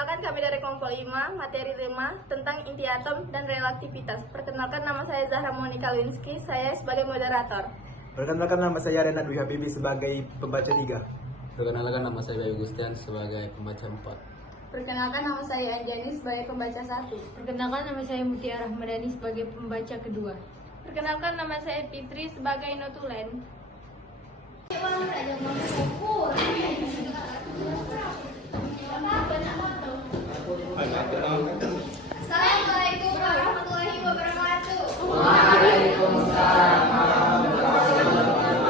Perkenalkan kami dari kelompok 5, materi 5 tentang inti atom dan relativitas. Perkenalkan nama saya Zahra Monika Lewinsky, saya sebagai moderator. Perkenalkan nama saya Renat Dwi Habibie sebagai pembaca 3. Perkenalkan nama saya Bayu Gustian sebagai pembaca 4. Perkenalkan nama saya Anjani sebagai pembaca 1. Perkenalkan nama saya Mutiara Rahmadani sebagai pembaca kedua. Perkenalkan nama saya Fitri sebagai notulen. Assalamualaikum warahmatullahi wabarakatuh. Waalaikumsalam warahmatullahi wabarakatuh.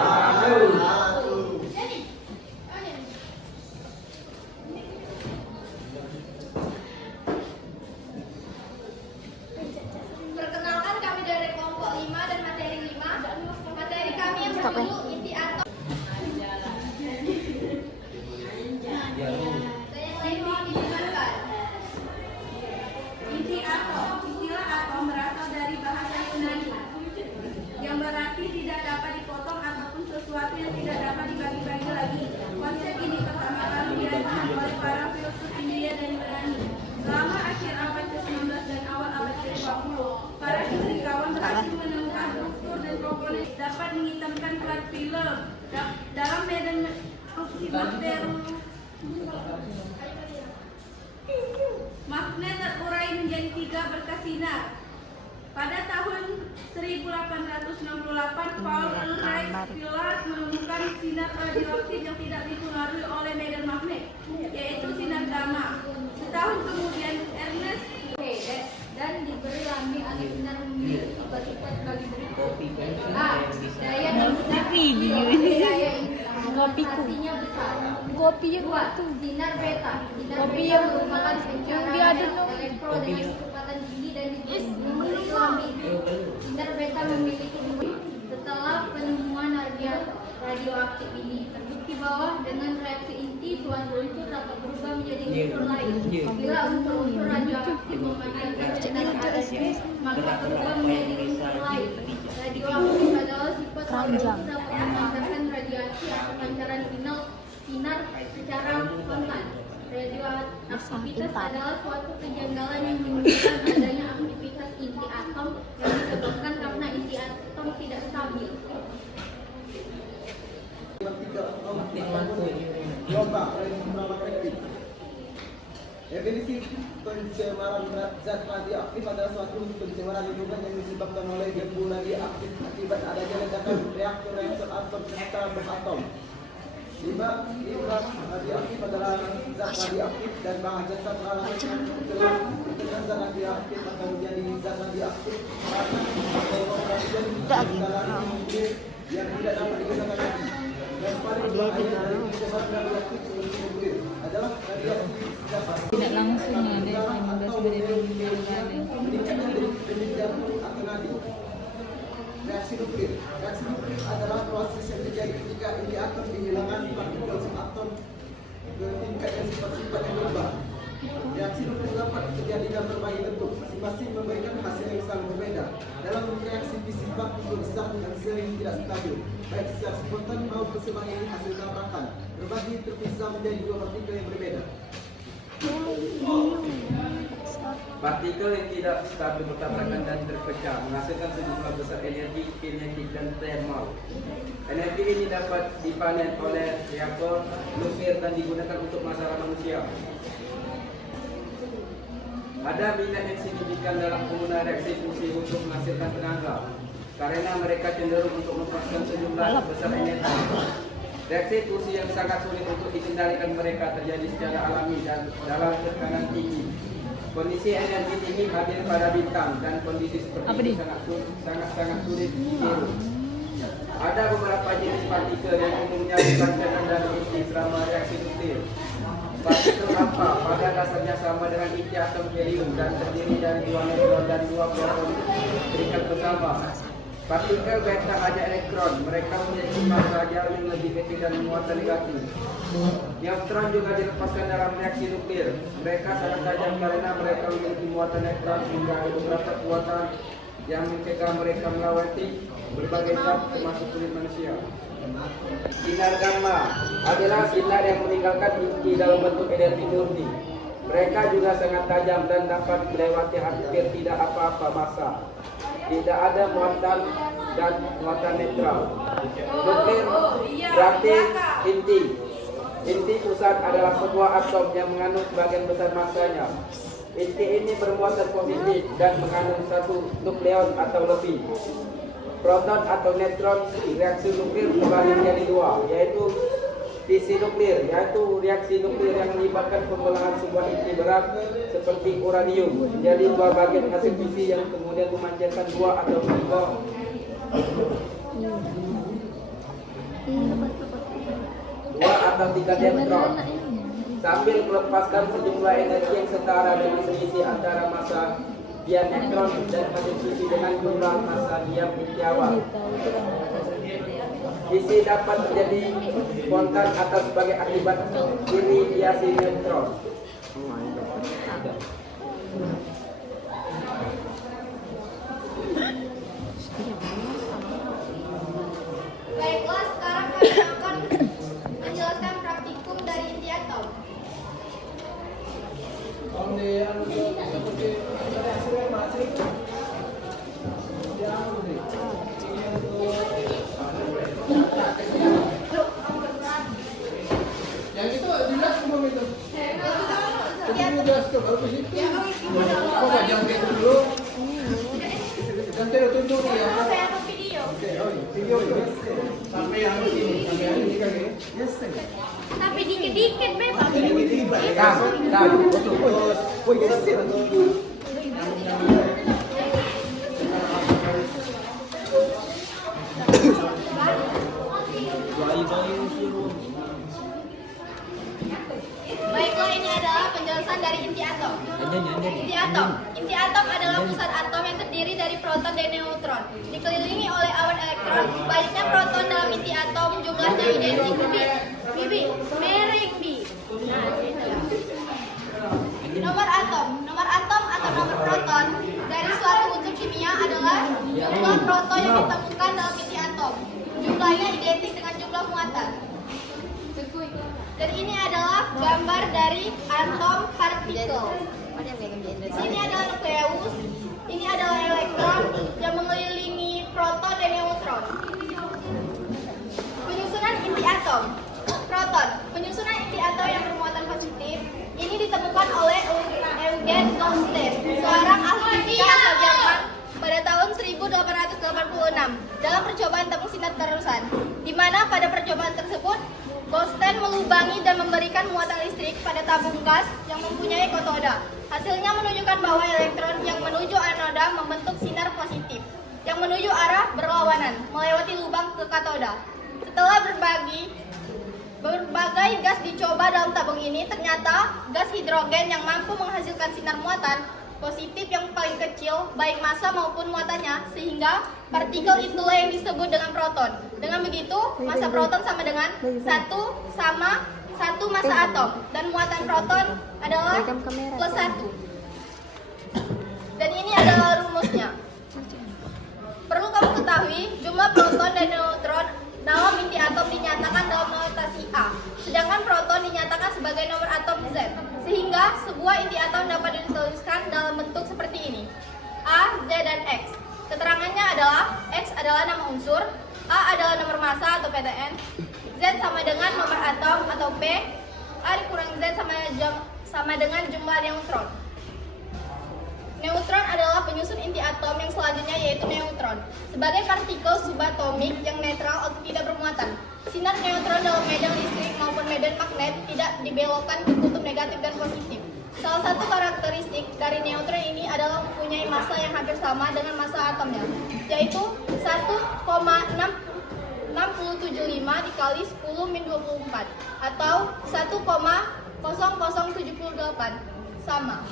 Perkenalkan kami dari kelompok 5 dan materi 5. Materi kami yang berjudul inti atom. Dan yang lain didengarkan. Inti atom, istilah atom berasal dari bahasa Yunani yang berarti tidak dapat dipotong ataupun sesuatu yang tidak dapat dibagi-bagi lagi. Konsep ini pertama kali diajarkan oleh para filsuf India dan Yunani. Selama akhir abad ke-19 dan awal abad ke-20, para fisikawan berhasil menemukan struktur dan komponen dapat menghitamkan plat film dalam medan magnet terurai menjadi 3 berkas sinar. Pada tahun 1868, Paul Ehrlich menemukan sinar radioaktif yang tidak dipengaruhi oleh medan magnet, yaitu sinar gamma. Setahun kemudian, Ernest Dan diberi lambing agar sinar memiliki sifat-sifat bagi berikut. A. Daya dan daya intensasinya besar. Kopi yang 2. Sinar beta. Sinar Kopi beta yang merupakan diaduk pencahayaan dong. elektron dengan kecepatan tinggi dan memiliki lambing. Sinar beta memiliki dua. Setelah penemuan radioaktif ini terbukti bahwa dengan reaksi inti suatu unsur dapat berubah menjadi unsur lain. Bila unsur radioaktif memancarkan sinar adanya, maka berubah menjadi unsur lain. Radioaktif adalah sifat suatu unsur dapat memancarkan radiasi atau pancaran sinar secara spontan. Radioaktivitas adalah suatu kejanggalan yang menunjukkan adanya aktivitas inti atom yang disebabkan karena inti atom tidak stabil. Gelombang elektromagnetik. Definisi pencemaran zat radioaktif adalah suatu pencemaran lingkungan yang disebabkan oleh debu radioaktif akibat adanya ledakan reaktor atom serta bom atom. 5. Radioaktif adalah zat radioaktif dan bahan zat radioaktif dengan zat radioaktif akan menjadi zat radioaktif karena pengorganisasi dalam nuklir yang tidak dapat digunakan lagi. Yang paling berbahaya dari pencemaran radioaktif nuklir adalah radioaktif tidak langsung ada yang sebagai pembimbing. meningkatnya denyut jantung atau nadi. Reaksi nuklir. Reaksi nuklir adalah proses yang terjadi ketika inti atom kehilangan partikel subatom ke tingkat yang sifat-sifat yang berubah. Reaksi nuklir dapat terjadi dalam berbagai bentuk, masing-masing memberikan hasil yang sangat berbeda. Dalam reaksi fisik partikel besar dan sering tidak stabil, baik secara spontan maupun sebagai hasil tabrakan, berbagi terpisah menjadi 2 partikel yang berbeda. Partikel yang tidak stabil bertabrakan dan terpecah menghasilkan sejumlah besar energi kinetik dan thermal. Energi ini dapat dipanen oleh reaktor nuklir dan digunakan untuk masalah manusia. Ada minat yang signifikan dalam penggunaan reaksi fusi untuk menghasilkan tenaga, karena mereka cenderung untuk melepaskan sejumlah besar energi. Reaksi fusi yang sangat sulit untuk dikendalikan mereka terjadi secara alami dan dalam tekanan tinggi. Kondisi energi tinggi hadir pada bintang dan kondisi seperti ini sangat sulit ditiru. Ada beberapa jenis partikel yang umumnya dipancarkan dari inti selama reaksi nuklir. Partikel alfa pada dasarnya sama dengan inti atom helium dan terdiri dari 2 neutron dan 2 proton terikat bersama. Partikel beta hanya elektron, mereka memiliki massa jauh yang lebih kecil dan muatan negatif. Neutron juga dilepaskan dalam reaksi nuklir. Mereka sangat tajam karena mereka memiliki muatan neutron hingga ada beberapa kekuatan yang mencegah mereka melewati berbagai zat termasuk kulit manusia. Sinar gamma adalah sinar yang meninggalkan inti dalam bentuk energi murni. Mereka juga sangat tajam dan dapat melewati hampir tidak apa-apa massa. Tidak ada muatan dan muatan netral. Nuklir berarti inti. Inti pusat adalah sebuah atom yang mengandung sebagian besar massanya. Inti ini bermuatan positif dan mengandung satu nukleon atau lebih. Proton atau neutron reaksi nuklir terbagi menjadi dua, yaitu fisi nuklir, yaitu reaksi nuklir yang melibatkan pembelahan sebuah inti berat seperti uranium menjadi dua bagian hasil fisi yang kemudian memancarkan dua atau tiga neutron sambil melepaskan sejumlah energi yang setara dengan selisih antara massa dia neutron dan hasil fisi dengan jumlah massa dia inti awal. Fisi dapat terjadi spontan atau sebagai akibat iradiasi neutron. Baiklah, sekarang kami akan menjelaskan praktikum dari inti atom. Yang itu jelas belum itu? Itu jelas tuh, baru di situ. Kok jangan kayak itu dulu? Nanti lo tunjuk ya. Saya mau video. Video sampai yang sini, sampai yang ini kan ya? Yes. Tapi dikit-dikit, Beb. Oh, yes. Baiklah, ini adalah penjelasan dari inti atom. Inti atom adalah pusat atom yang terdiri dari proton dan neutron, dikelilingi oleh awan elektron. Banyaknya proton dalam inti atom jumlahnya identik Bibi, merek bi. Nomor atom atau nomor proton dari suatu unsur kimia adalah jumlah proton yang ditemukan dalam inti atom. Jumlahnya identik dengan jumlah muatan. Dan ini adalah gambar dari atom partikel. Di sini adalah nukleus, ini adalah elektron yang mengelilingi proton dan neutron. Penyusunan inti atom. Proton, penyusunan inti atom yang bermuatan positif ini ditemukan oleh Eugen Thomson, seorang ahli fisika asal Jerman pada tahun 1886 dalam percobaan tabung sinar terusan, di mana pada percobaan tersebut Thomson melubangi dan memberikan muatan listrik pada tabung gas yang mempunyai katoda. Hasilnya menunjukkan bahwa elektron yang menuju anoda membentuk sinar positif yang menuju arah berlawanan melewati lubang ke katoda. Setelah berbagai gas dicoba dalam tabung ini, ternyata gas hidrogen yang mampu menghasilkan sinar muatan positif yang paling kecil baik massa maupun muatannya, sehingga partikel itulah yang disebut dengan proton. Dengan begitu, massa proton sama dengan 1 massa atom dan muatan proton adalah plus 1. Dan ini adalah rumusnya. Perlu kamu ketahui, jumlah proton dan neutron dalam inti atom dinyatakan dalam notasi A, sedangkan proton dinyatakan sebagai nomor atom Z, sehingga sebuah inti atom dapat dituliskan dalam bentuk seperti ini: A, Z, dan X. Keterangannya adalah X adalah nama unsur, A adalah nomor massa atau PTN, Z sama dengan nomor atom atau P, A dikurang Z sama dengan jumlah neutron. Neutron adalah penyusun inti atom yang selanjutnya, yaitu neutron. Sebagai partikel subatomik yang netral atau tidak bermuatan, sinar neutron dalam medan listrik maupun medan magnet tidak dibelokkan ke kutub negatif dan positif. Salah satu karakteristik dari neutron ini adalah mempunyai massa yang hampir sama dengan massa atomnya, yaitu 1,675 dikali 10⁻²⁴ atau 1,0078 sama.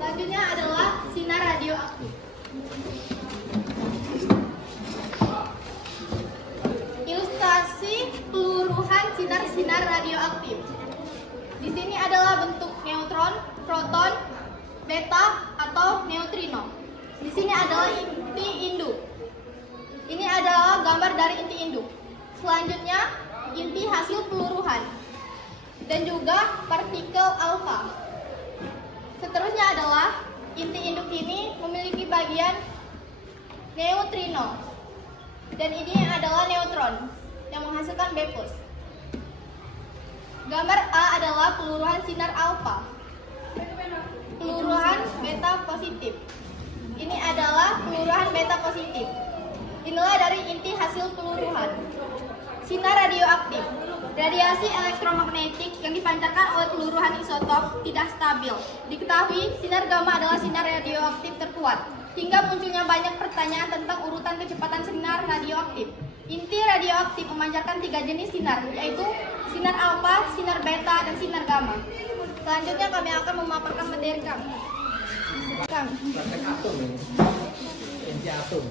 Selanjutnya adalah sinar radioaktif. Ilustrasi peluruhan sinar-sinar radioaktif. Di sini adalah bentuk neutron, proton, beta atau neutrino. Di sini adalah inti induk. Ini adalah gambar dari inti induk. Selanjutnya, inti hasil peluruhan. dan juga partikel alfa. Seterusnya adalah inti induk ini memiliki bagian neutrino, dan ini adalah neutron yang menghasilkan B+. Gambar A adalah peluruhan sinar alfa, peluruhan beta positif. Ini adalah peluruhan beta positif. Inilah dari inti hasil peluruhan. Sinar radioaktif. Radiasi elektromagnetik yang dipancarkan oleh peluruhan isotop tidak stabil. Diketahui sinar gamma adalah sinar radioaktif terkuat, hingga munculnya banyak pertanyaan tentang urutan kecepatan sinar radioaktif. Inti radioaktif memancarkan 3 jenis sinar, yaitu sinar alfa, sinar beta, dan sinar gamma. Selanjutnya kami akan memaparkan materi kami. Praktek atom ini. Inti atom.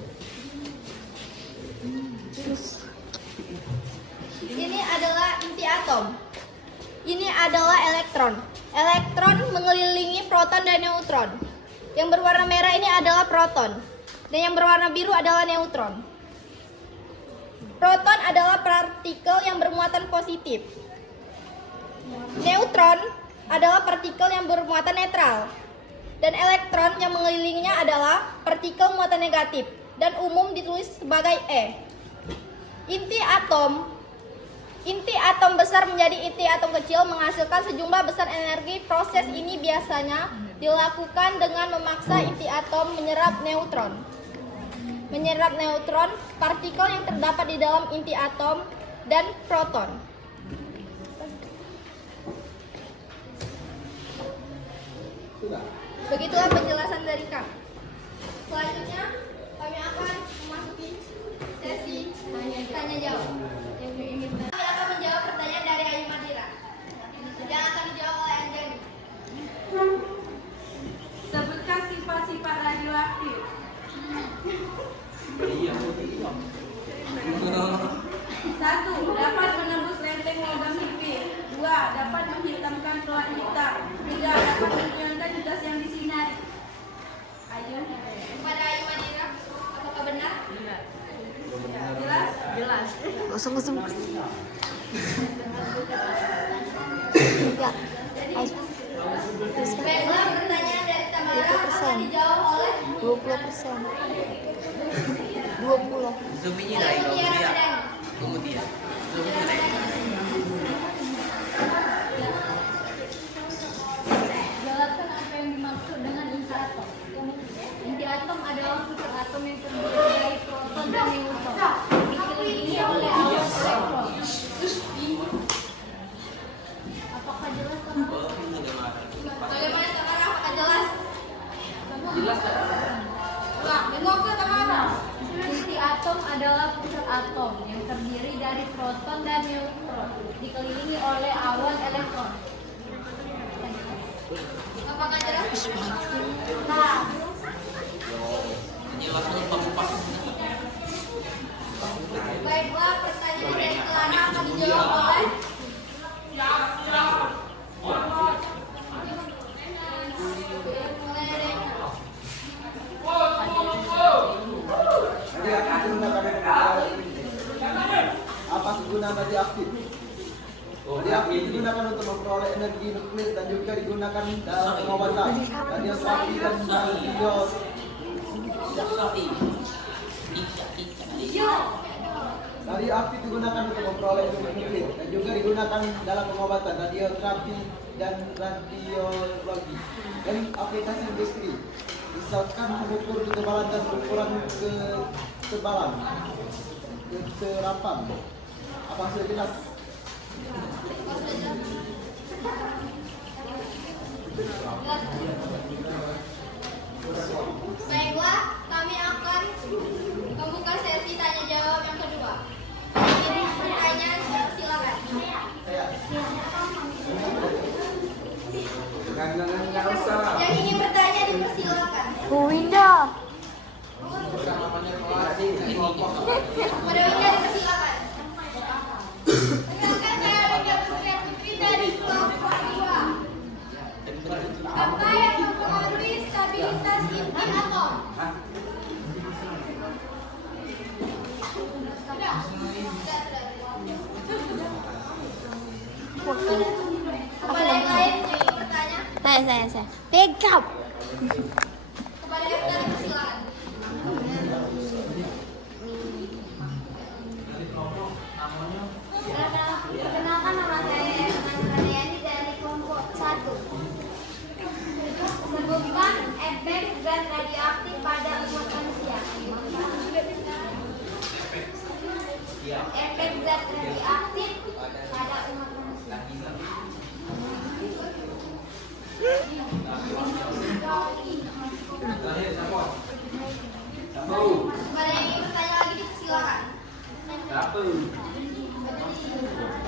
Ini adalah inti atom. Ini adalah elektron. Elektron mengelilingi proton dan neutron. Yang berwarna merah ini adalah proton, dan yang berwarna biru adalah neutron. Proton adalah partikel yang bermuatan positif. Neutron adalah partikel yang bermuatan netral. Dan elektron yang mengelilinginya adalah partikel muatan negatif dan umum ditulis sebagai E. Inti atom besar menjadi inti atom kecil menghasilkan sejumlah besar energi. Proses ini biasanya dilakukan dengan memaksa inti atom menyerap neutron. Partikel yang terdapat di dalam inti atom dan proton. Begitulah penjelasan dari kami. Selanjutnya kami akan memasuki sesi tanya jawab. Kami akan menjawab pertanyaan dari Ayu Madira yang akan dijawab oleh Anjani. Sebutkan sifat-sifat radioaktif. Satu, dapat menembus lempeng logam nipis. 2, dapat menghitamkan pelat hitam. 3, dapat menghilangkan gas yang disinari. Ayo. Kepada Ayu Madira, apakah benar? Jelas? Jelas. Baiklah, pertanyaan dari Tamara akan dijawab oleh 20%. 20. Mutia Ramadhani. Jelaskan apa yang dimaksud dengan inti atom. Inti atom adalah pusat atom yang terdiri dari proton dan neutron, dikelilingi oleh awan elektron. Apakah jelas kamu? Bagaimana Tamara? Apakah jelas? Jelas tak? Wah, bengok ke Tamara. Inti atom adalah pusat atom yang terdiri dari proton dan neutron, dikelilingi oleh awan elektron. Apakah jelas? Nah, Baiklah, pertanyaan dari Clara akan dijawab oleh Apa kegunaan radioaktif? Radioaktif digunakan untuk memperoleh energi nuklir dan juga digunakan dalam pengobatan. Radioterapi dan radioaktif digunakan untuk memperoleh energi nuklir dan juga digunakan dalam pengobatan, radioterapi dan radiologi dan aplikasi industri. Misalkan mengukur ketebalan dan ukuran ketebalan, keterapan. Apa sudah jelas? Baiklah, kami akan membuka sesi tanya jawab yang kedua. Ini pertanyaan, silakan. Enggak usah. Yang ingin bertanya dipersilakan. Bu Winda. Kepada Winda dipersilakan. Perkenalkan, saya Winda Putri dari kelompok 2. Apa yang mempengaruhi stabilitas inti atom? Sudah. Saya. Pegang. Kepada FK dipersilakan. Perkenalkan, nama saya Radiani dari kelompok 1. Sebutkan efek zat radioaktif pada umat manusia. Efek zat radioaktif pada umat manusia. Kepada yang ingin bertanya lagi dipersilakan.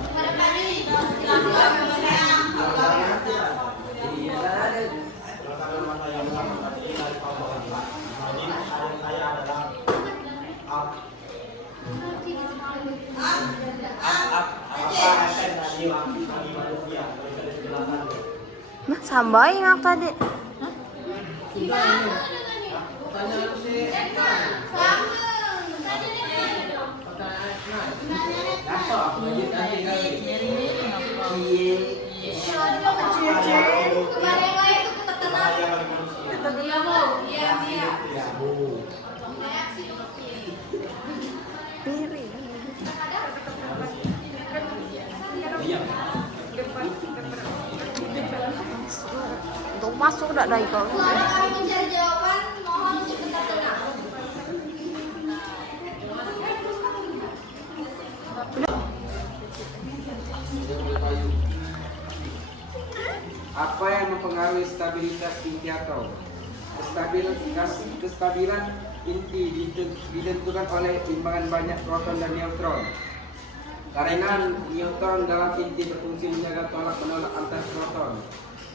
Kepada kami Sambai ngak tadi. kepada yang lain untuk tetap tenang. Reaksi Untuk masuk dak dari kau. Selama kami mencari jawaban, mohon untuk tetap tenang. Apa yang mempengaruhi stabilitas inti atom? Kestabilan inti ditentukan oleh timbangan banyak proton dan neutron. Karena neutron dalam inti berfungsi menjaga tolak-menolak antar proton.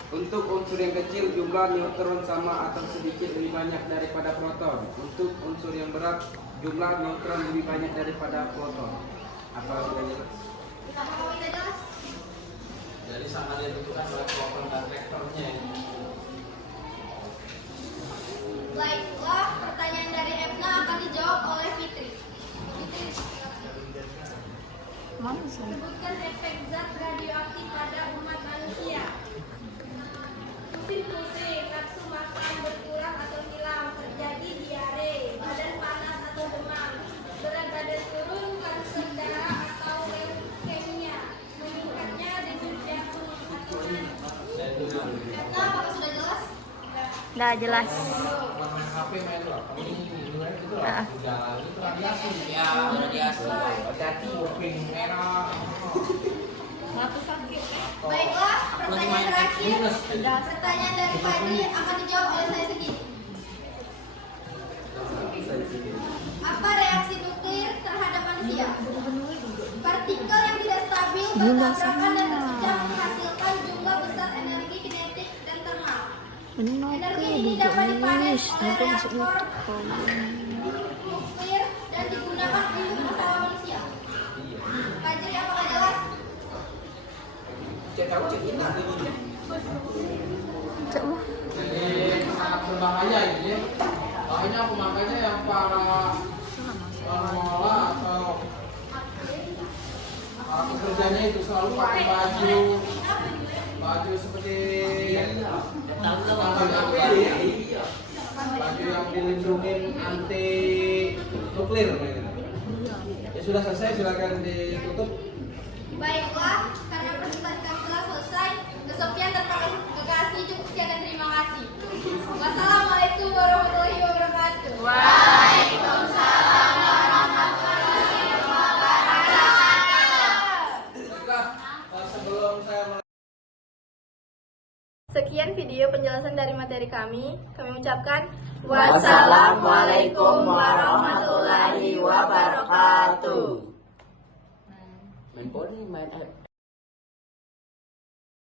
Untuk unsur yang kecil, jumlah neutron sama atau sedikit lebih banyak daripada proton. Untuk unsur yang berat, jumlah neutron lebih banyak daripada proton. Apa bedanya? Apakah kita jelas? Jadi sama ditentukan oleh proton dan rektornya. Baiklah, pertanyaan dari Ebna akan dijawab oleh Fitri. Fitri, sebutkan efek zat radioaktif pada umat manusia. Musim pusing, nafsu makan berkurang atau hilang, terjadi diare, badan panas atau demam, berat badan turun, kanker darah atau leukemia, meningkatnya denyut jantung atau jantung. Ebna, apakah sudah jelas? Dah jelas. Baiklah, pertanyaan terakhir. Pertanyaan dari Fadli akan dijawab oleh saya sendiri. Apa reaksi nuklir terhadap manusia? Partikel yang tidak stabil bertabrakan dan berpecah menghasilkan jumlah besar energi kinetik dan termal. Energi ini dapat dipanen oleh reaktor nuklir dan digunakan untuk masalah manusia. Fajri, apakah jelas? Cek mah. Jadi sangat berbahaya gitu ya. Makanya pemakainya yang para pengelola atau para pekerjanya itu selalu pakai baju seperti baju yang dilindungi anti nuklir. Ya sudah selesai, silakan ditutup. Baiklah, karena presentasi kami telah selesai. Kesekian dan kekasih cukup sekian dan terima kasih. Wassalamualaikum warahmatullahi wabarakatuh. Waalaikumsalam warahmatullahi wabarakatuh. Baiklah, sebelum saya Sekian video penjelasan dari materi kami. Kami ucapkan Wassalamualaikum warahmatullahi wabarakatuh. Main